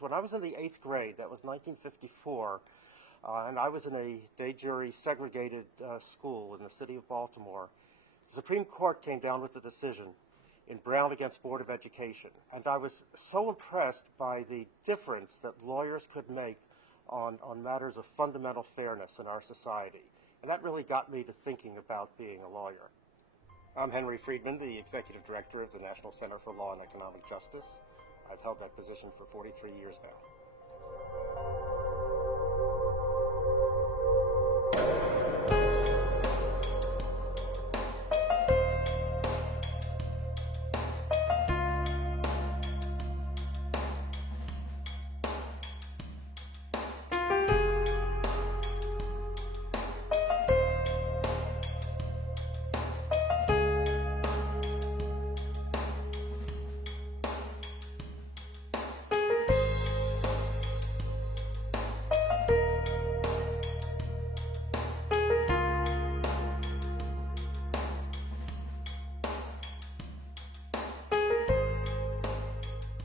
When I was in the 8th grade, that was 1954, and I was in a day jury segregated school in the city of Baltimore, the Supreme Court came down with a decision in Brown against Board of Education. And I was so impressed by the difference that lawyers could make on matters of fundamental fairness in our society. And that really got me to thinking about being a lawyer. I'm Henry Friedman, the Executive Director of the National Center for Law and Economic Justice. I've held that position for 43 years now.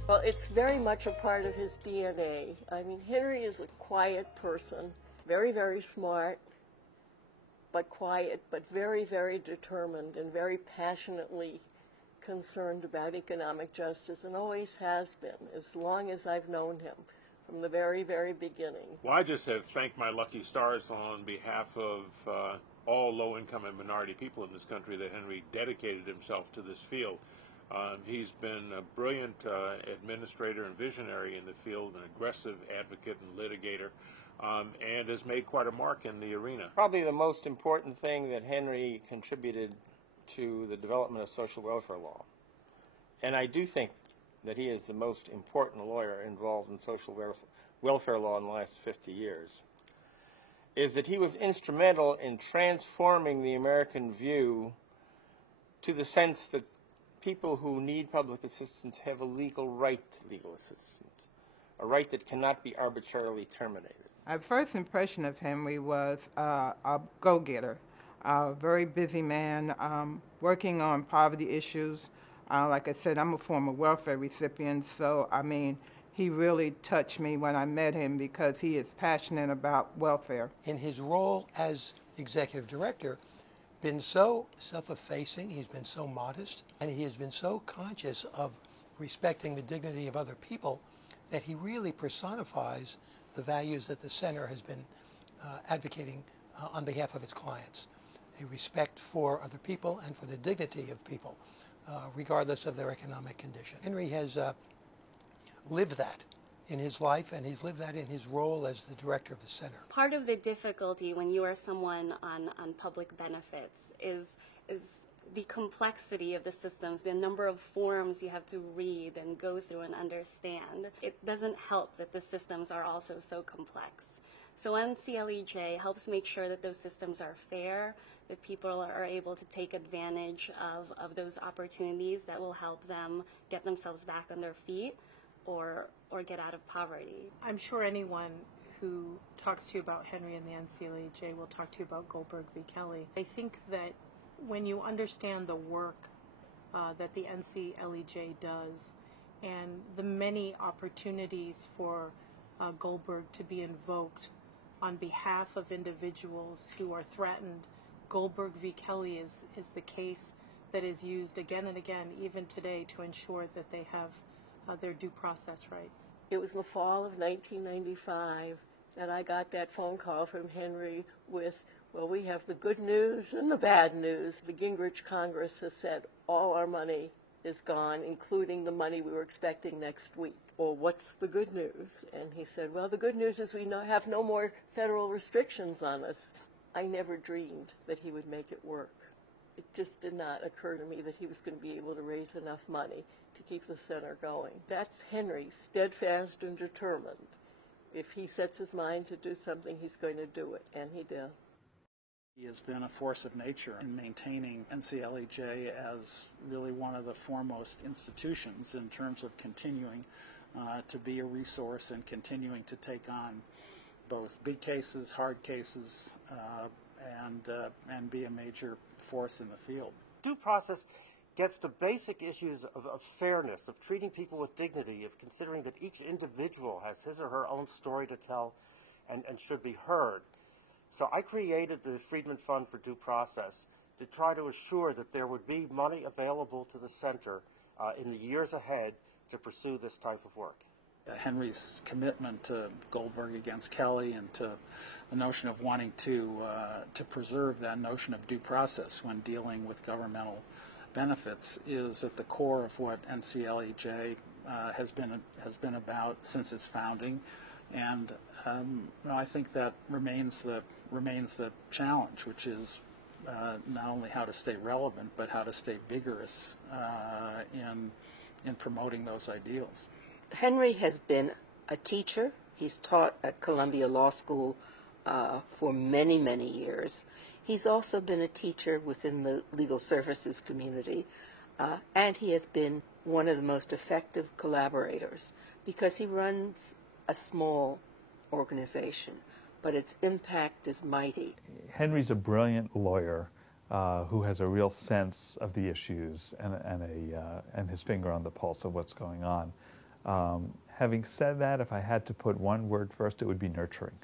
Well, it's very much a part of his DNA. I mean, Henry is a quiet person, very, very smart, but quiet, but very, very determined and very passionately concerned about economic justice, and always has been, as long as I've known him, from the very, very beginning. Well, I just have thanked my lucky stars on behalf of all low-income and minority people in this country that Henry dedicated himself to this field. He's been a brilliant administrator and visionary in the field, an aggressive advocate and litigator, and has made quite a mark in the arena. Probably the most important thing that Henry contributed to the development of social welfare law, and I do think that he is the most important lawyer involved in social welfare law in the last 50 years, is that he was instrumental in transforming the American view to the sense that people who need public assistance have a legal right to legal assistance, a right that cannot be arbitrarily terminated. My first impression of Henry was a go-getter, a very busy man, working on poverty issues. Like I said, I'm a former welfare recipient, so I mean, he really touched me when I met him because he is passionate about welfare. In his role as executive director, been so self-effacing, he's been so modest, and he has been so conscious of respecting the dignity of other people that he really personifies the values that the center has been advocating on behalf of its clients. A respect for other people and for the dignity of people, regardless of their economic condition. Henry has lived that in his life, and he's lived that in his role as the director of the center. Part of the difficulty when you are someone on public benefits is the complexity of the systems, the number of forms you have to read and go through and understand. It doesn't help that the systems are also so complex. So NCLEJ helps make sure that those systems are fair, that people are able to take advantage of those opportunities that will help them get themselves back on their feet or get out of poverty. I'm sure anyone who talks to you about Henry and the NCLEJ will talk to you about Goldberg v. Kelly. I think that when you understand the work that the NCLEJ does and the many opportunities for Goldberg to be invoked on behalf of individuals who are threatened, Goldberg v. Kelly is the case that is used again and again, even today, to ensure that they have their due process rights. It was in the fall of 1995 that I got that phone call from Henry with, well, we have the good news and the bad news. The Gingrich Congress has said all our money is gone, including the money we were expecting next week. Well, what's the good news? And he said, well, the good news is we have no more federal restrictions on us. I never dreamed that he would make it work. It just did not occur to me that he was going to be able to raise enough money to keep the center going. That's Henry, steadfast and determined. If he sets his mind to do something, he's going to do it, and he did. He has been a force of nature in maintaining NCLEJ as really one of the foremost institutions in terms of continuing to be a resource and continuing to take on both big cases, hard cases, and be a major force in the field. Due process gets to basic issues of fairness, of treating people with dignity, of considering that each individual has his or her own story to tell and should be heard. So I created the Friedman Fund for Due Process to try to assure that there would be money available to the center in the years ahead to pursue this type of work. Henry's commitment to Goldberg against Kelly and to the notion of wanting to preserve that notion of due process when dealing with governmental benefits is at the core of what NCLEJ has been about since its founding, and I think that remains the challenge, which is not only how to stay relevant but how to stay vigorous in promoting those ideals. Henry has been a teacher. He's taught at Columbia Law School for many, many years. He's also been a teacher within the legal services community, and he has been one of the most effective collaborators because he runs a small organization, but its impact is mighty. Henry's a brilliant lawyer who has a real sense of the issues and his finger on the pulse of what's going on. Having said that, if I had to put one word first, it would be nurturing.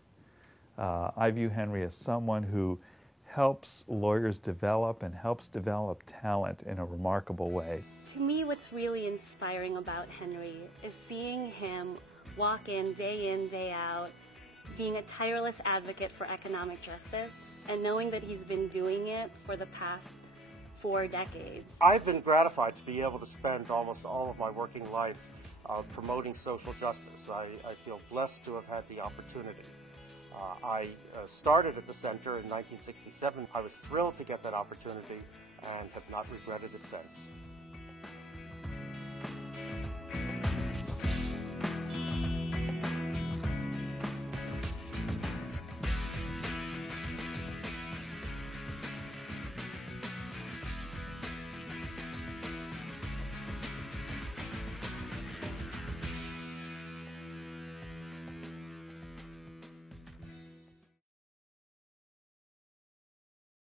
I view Henry as someone who helps lawyers develop and helps develop talent in a remarkable way. To me, what's really inspiring about Henry is seeing him walk in, day out, being a tireless advocate for economic justice, and knowing that he's been doing it for the past 4 decades. I've been gratified to be able to spend almost all of my working life promoting social justice. I feel blessed to have had the opportunity. I started at the center in 1967. I was thrilled to get that opportunity and have not regretted it since.